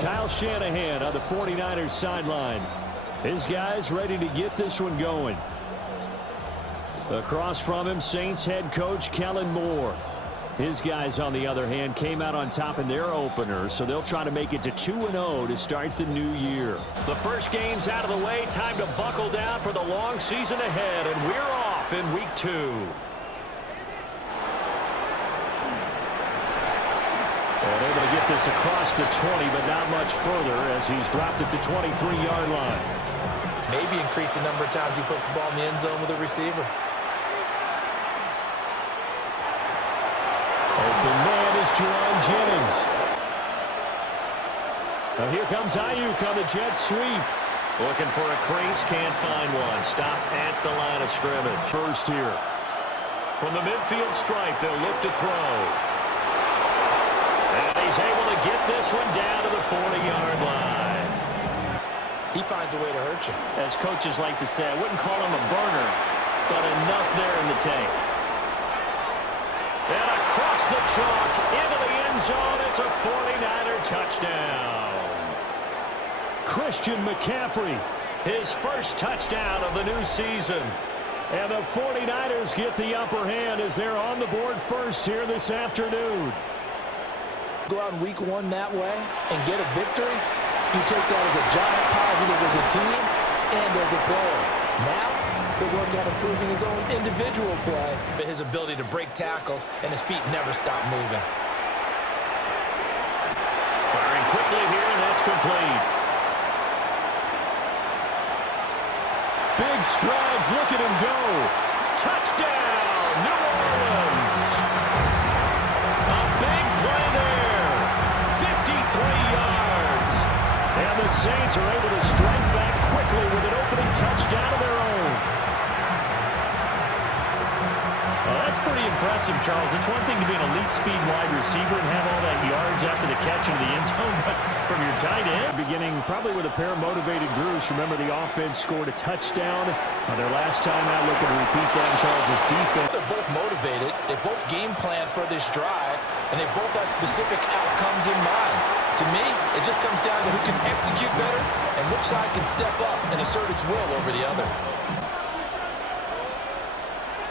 Kyle Shanahan on the 49ers sideline. His guys ready to get this one going. Across from him, Saints head coach Kellen Moore. His guys, on the other hand, came out on top in their opener, so they'll try to make it to 2-0 to start the new year. The first game's out of the way. Time to buckle down for the long season ahead, and we're off in week 2. And able to get this across the 20, but not much further as he's dropped at the 23-yard line. Maybe increase the number of times he puts the ball in the end zone with a receiver. Open man is Jerome Jennings. Now here comes Ayuk on the jet sweep. Looking for a crease, can't find one. Stopped at the line of scrimmage. First here. From the midfield stripe, they'll look to throw. And he's able to get this one down to the 40-yard line. He finds a way to hurt you. As coaches like to say, I wouldn't call him a burner, but enough there in the tank. And across the chalk, into the end zone, it's a 49er touchdown. Christian McCaffrey, his first touchdown of the new season. And the 49ers get the upper hand as they're on the board first here this afternoon. Go out in week 1 that way and get a victory, you take that as a giant positive as a team and as a player. Now, he'll work on improving his own individual play. But his ability to break tackles and his feet never stop moving. Firing quickly here, and that's complete. Big strides, look at him go. Touchdown, New Orleans. A big play there. 53 yards. And the Saints are able to strike back quickly with an opening touchdown of their own. Well, that's pretty impressive, Charles. It's one thing to be an elite speed wide receiver and have all that yards after the catch into the end zone from your tight end. Beginning probably with a pair of motivated groups. Remember, the offense scored a touchdown on their last time out. Looking to repeat that in Charles's defense. They're both motivated. They both game plan for this drive, and they both have specific outcomes in mind. To me, it just comes down to who can execute better and which side can step up and assert its will over the other.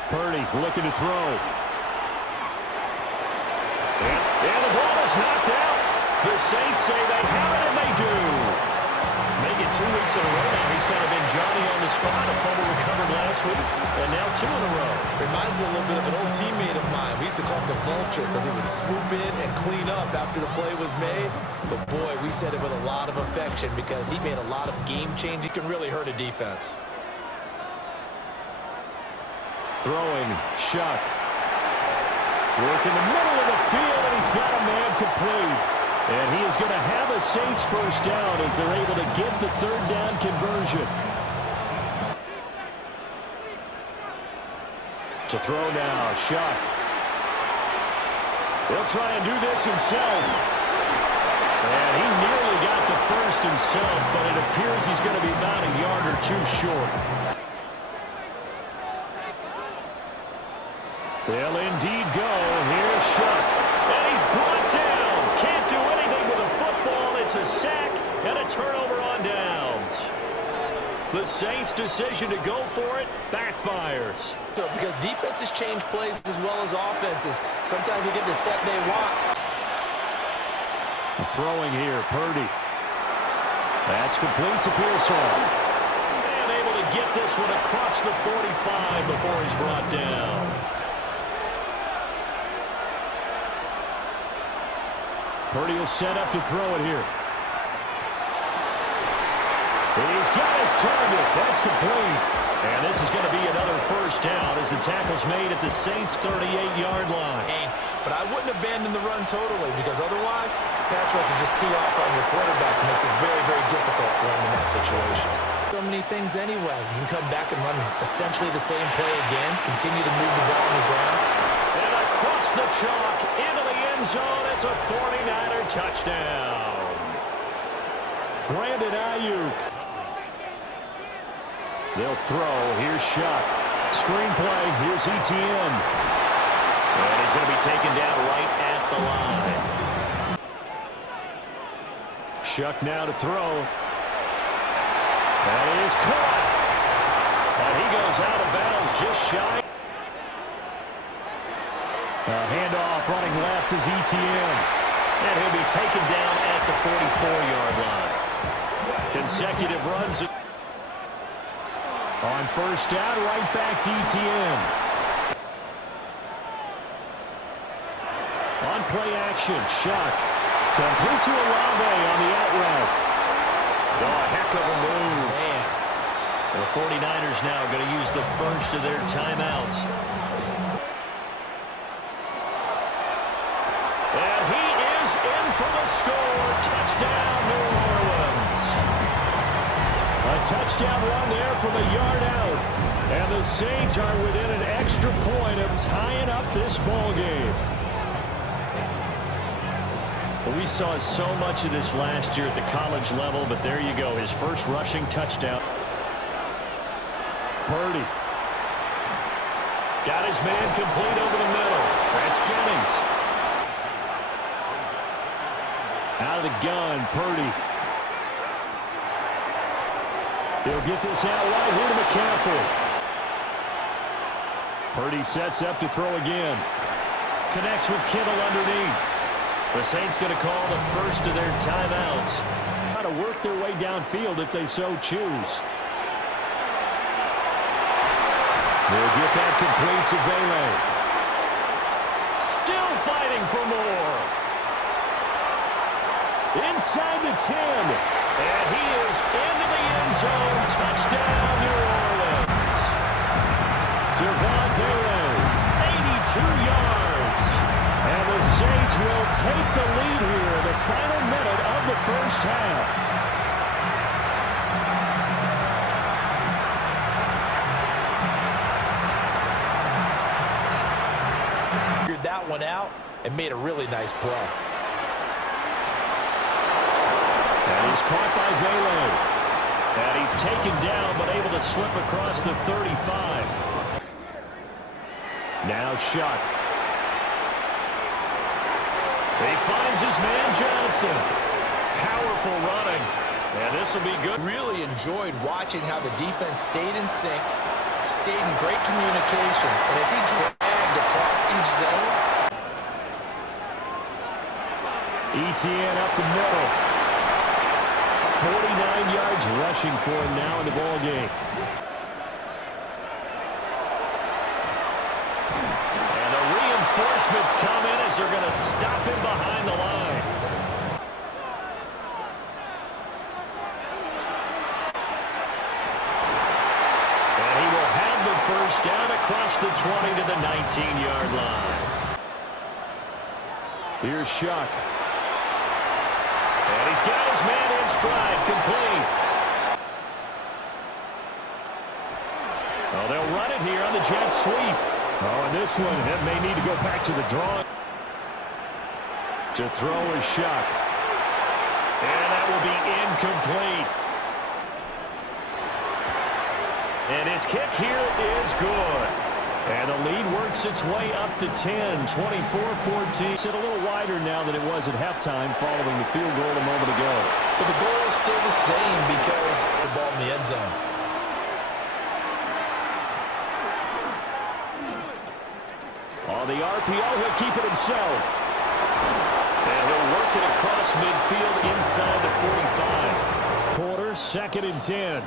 Purdy looking to throw. And the ball is knocked out. The Saints say they have it, and they do. Make it 2 weeks in a row now. He's kind of been Johnny on the spot. A fumble recovered last week, and now 2 in a row. Reminds me a little bit of an old teammate of mine. We used to call him the Vulture because he would swoop in and clean up after the play was made. But, boy, we said it with a lot of affection because he made a lot of game-changing. Can really hurt a defense. Throwing, Shuck. Work in the middle of the field, and he's got a man complete. And he is going to have a Saints first down as they're able to get the 3rd down conversion. To throw now, Shuck. He'll try and do this himself. And he nearly got the first himself, but it appears he's going to be about a yard or 2 short. They'll indeed go. Here's Shuck. And he's brought down. Can't do anything with a football. It's a sack and a turnover on downs. The Saints' decision to go for it backfires. Because defenses change plays as well as offenses. Sometimes they get the set they want. Throwing here, Purdy. That's complete to Pearsall. And able to get this one across the 45 before he's brought down. Purdy will set up to throw it here. He's got his target. That's complete. And this is going to be another first down as the tackle's made at the Saints' 38-yard line. But I wouldn't abandon the run totally because otherwise, pass rushers just tee off on your quarterback. It makes it very, very difficult for him in that situation. So many things anyway. You can come back and run essentially the same play again, continue to move the ball on the ground. And across the chalk, into the end zone, it's a 49er touchdown. Brandon Ayuk. They'll throw. Here's Shuck. Screenplay. Here's ETN. And he's going to be taken down right at the line. Shuck now to throw. That is caught. And he goes out of bounds just shy. Handoff running left is Etienne. And he'll be taken down at the 44-yard line. Consecutive runs. On first down, right back to Etienne. On play action, Shuck. Complete to Olave on the out route. Oh, a heck of a move. Man. The 49ers now going to use the first of their timeouts. And he is in for the score. Touchdown, New Orleans. A touchdown run there from a yard out. And the Saints are within an extra point of tying up this ball game. We saw so much of this last year at the college level, but there you go, his first rushing touchdown. Purdy. Got his man complete over the middle. That's Jennings. Out of the gun, Purdy. He'll get this out wide here to McCaffrey. Purdy sets up to throw again. Connects with Kittle underneath. The Saints going to call the first of their timeouts. Try to work their way downfield if they so choose. They'll get that complete to Vele. Still fighting for more. Inside the 10. And he is into the end zone. Touchdown, New Orleans. Devon Vele, 82 yards. And the Saints will take the lead here in the final minute of the first half. Figured that one out and made a really nice play. And he's caught by Vele. And he's taken down but able to slip across the 35. Now Shuck. He finds his man Johnson. Powerful running. And this will be good. Really enjoyed watching how the defense stayed in sync, stayed in great communication, and as he dragged across each zone. Etienne up the middle. 49 yards rushing for him now in the ball game. Reinforcements come in as they're going to stop him behind the line. And he will have the first down across the 20 to the 19-yard line. Here's Shuck. And he's got his man in stride, complete. Oh, they'll run it here on the jet sweep. Oh, and this one, it may need to go back to the draw. To throw is Shuck. And that will be incomplete. And his kick here is good. And the lead works its way up to 10, 24-14. It's a little wider now than it was at halftime following the field goal a moment ago. But the goal is still the same because the ball in the end zone. On the RPO, he'll keep it himself. And he'll work it across midfield inside the 45. Porter, 2nd and 10.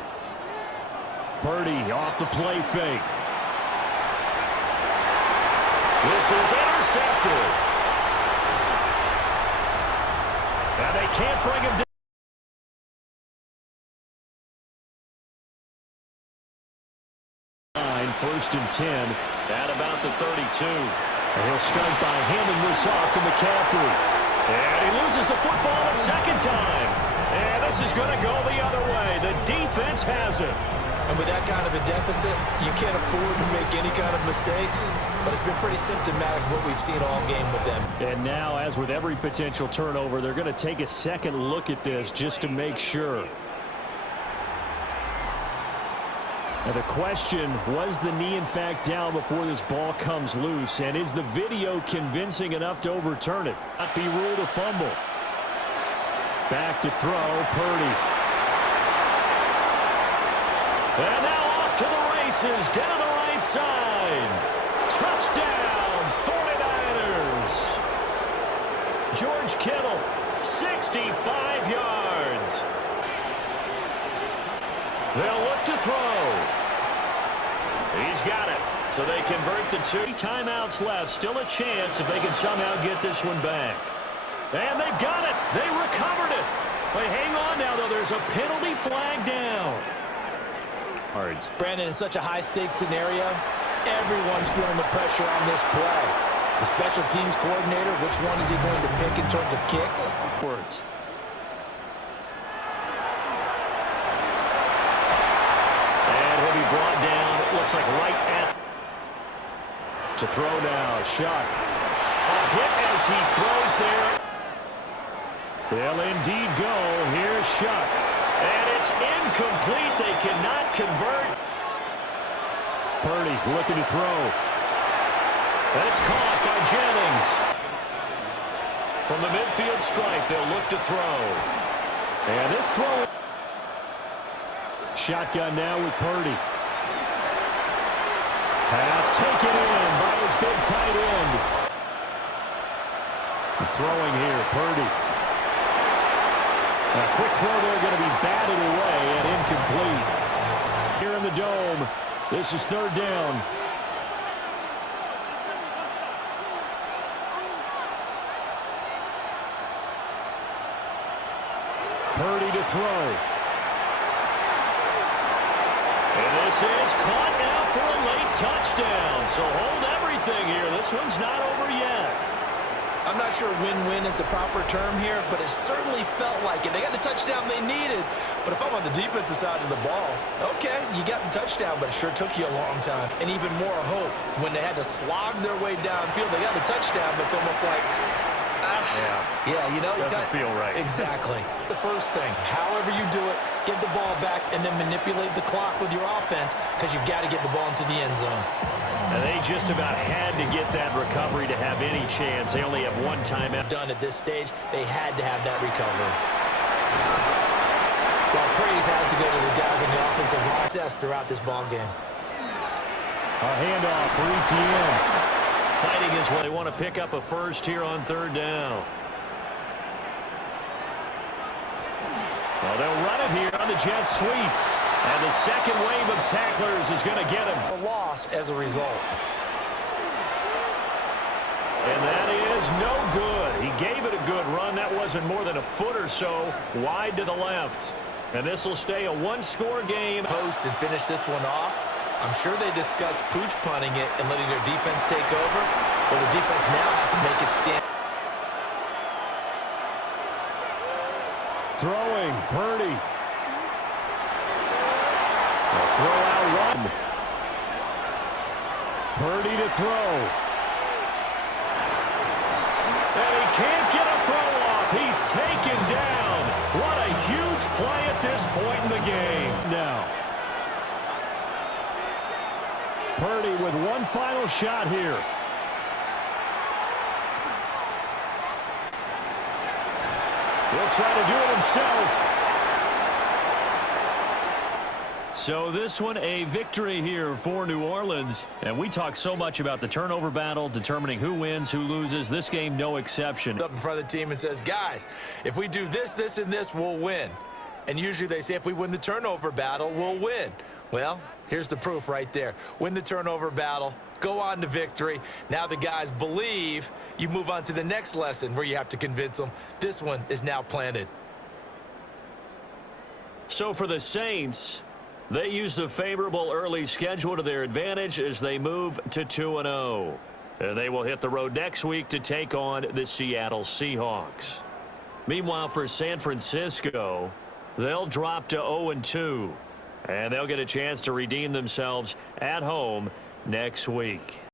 Purdy off the play fake. This is intercepted. And they can't bring him down. 1st and 10 at about the 32. And he'll start by handing this off to McCaffrey. And he loses the football a second time. And this is going to go the other way. The defense has it. And with that kind of a deficit, you can't afford to make any kind of mistakes. But it's been pretty symptomatic of what we've seen all game with them. And now, as with every potential turnover, they're going to take a second look at this just to make sure. Now the question, was the knee in fact down before this ball comes loose? And is the video convincing enough to overturn it? Not be ruled a fumble. Back to throw, Purdy. And now off to the races, down the right side. Touchdown, 49ers. George Kittle, 65 yards. They'll look to throw. He's got it. So they convert the 2 timeouts left. Still a chance if they can somehow get this one back. And they've got it. They recovered it. But hang on now, though. There's a penalty flag down. Brandon, in such a high-stakes scenario, everyone's feeling the pressure on this play. The special teams coordinator, which one is he going to pick in terms of kicks? Words. And he'll be brought down, it looks like right at. To throw now, Shuck. A hit as he throws there. They'll indeed go. Here's Shuck. And it's incomplete. They cannot convert. Purdy looking to throw. And it's caught by Jennings. From the midfield stripe, they'll look to throw. And this throw. Shotgun now with Purdy. Pass taken in by his big tight end. Throwing here, Purdy. A quick throw there going to be batted away and incomplete. Here in the dome, this is 3rd down. Purdy to throw. And this is caught now for a late touchdown. So hold everything here. This one's not over yet. I'm not sure win-win is the proper term here, but it certainly felt like it. They got the touchdown they needed, but if I'm on the defensive side of the ball, okay, you got the touchdown, but it sure took you a long time. And even more hope when they had to slog their way downfield. They got the touchdown, but it's almost like, yeah, you know. Doesn't feel right. Exactly. The first thing, however you do it, get the ball back and then manipulate the clock with your offense because you've got to get the ball into the end zone. And they just about had to get that recovery to have any chance. They only have one timeout. Done at this stage, they had to have that recovery. Well, praise has to go to the guys on the offensive line throughout this ball game. A handoff for ETN. Fighting is what they want to pick up a first here on 3rd down. Well, they'll run it here on the jet sweep. And the second wave of tacklers is going to get him. A loss as a result. And that is no good. He gave it a good run. That wasn't more than a foot or so wide to the left. And this will stay a one-score game. Post and finish this one off. I'm sure they discussed pooch punting it and letting their defense take over. Well, the defense now has to make it stand. Throwing, Purdy. A throw out one. Purdy to throw. And he can't get a throw off. He's taken down. What a huge play at this point in the game. Now, Purdy with one final shot here. He'll try to do it himself. So this one a victory here for New Orleans. And we talk so much about the turnover battle, determining who wins, who loses. This game, no exception. Up in front of the team and says, guys, if we do this, this, and this, we'll win. And usually they say if we win the turnover battle, we'll win. Well, here's the proof right there. Win the turnover battle, go on to victory. Now the guys believe. You move on to the next lesson where you have to convince them. This one is now planted. So for the Saints, they use the favorable early schedule to their advantage as they move to 2-0. And they will hit the road next week to take on the Seattle Seahawks. Meanwhile, for San Francisco, they'll drop to 0-2. And they'll get a chance to redeem themselves at home next week.